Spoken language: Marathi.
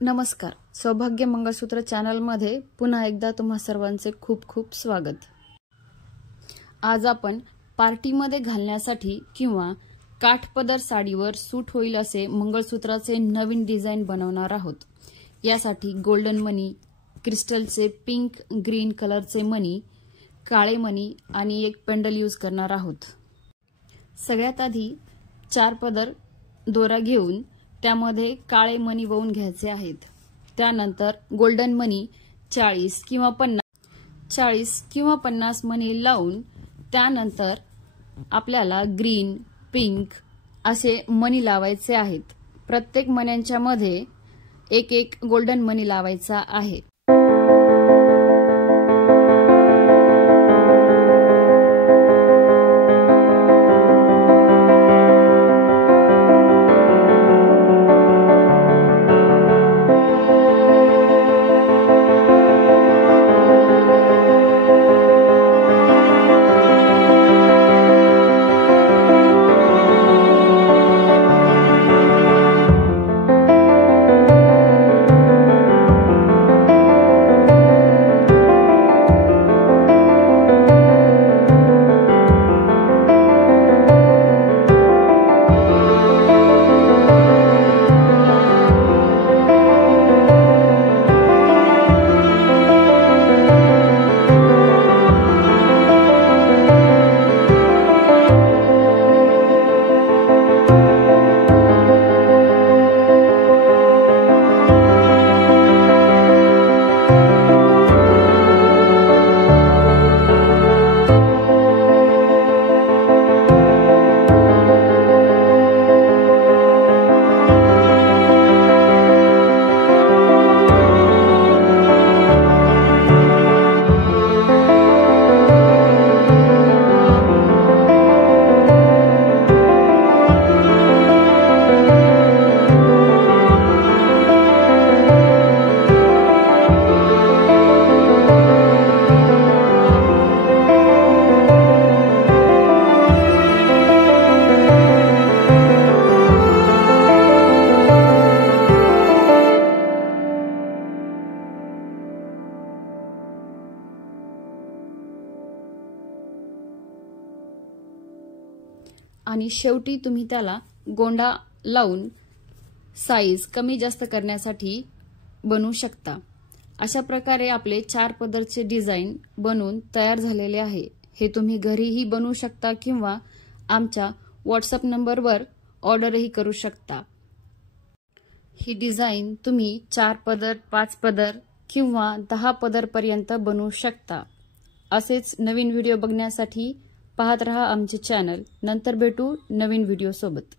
नमस्कार, सौभाग्य मंगळसूत्र चॅनल मध्ये पुन्हा एकदा तुम्हा सर्वांचे खूप खूप स्वागत। आज आपण पार्टीमध्ये घालण्यासाठी किंवा काठपदर साडीवर सूट होईल असे मंगळसूत्राचे नवीन डिझाइन बनवणार आहोत। यासाठी गोल्डन मनी, क्रिस्टलचे पिंक ग्रीन कलरचे मनी, काळे मनी आणि एक पेंडल यूज करणार आहोत। सगळ्यात आधी 4 पदर दोरा घेऊन त्यामध्ये काळे मनी ववून घ्यायचे आहेत। त्यानंतर गोल्डन मनी 40 किंवा 50 मनी लावून त्यानंतर आपल्याला ग्रीन, पिंक असे मनी लावायचे आहेत। प्रत्येक मण्यांच्या मध्ये एक एक गोल्डन मनी लावायचा आहे। आणि शेवटी तुम्ही त्याला गोंडा लावून साईज कमी जास्त करण्यासाठी बनवू शकता। अशा प्रकारे आपले 4 पदरचे डिझाइन बनवून तयार झालेले आहे। हे तुम्ही घरीही बनवू शकता किंवा आमच्या व्हॉट्सअप नंबरवर ऑर्डरही करू शकता। ही डिझाइन तुम्ही 4 पदर, 5 पदर किंवा 10 पदर पर्यंत बनवू शकता। असेच नवीन व्हिडिओ बघण्यासाठी पाहत रहा आमचे चॅनल। नंतर भेटू नवीन व्हिडिओ सोबत।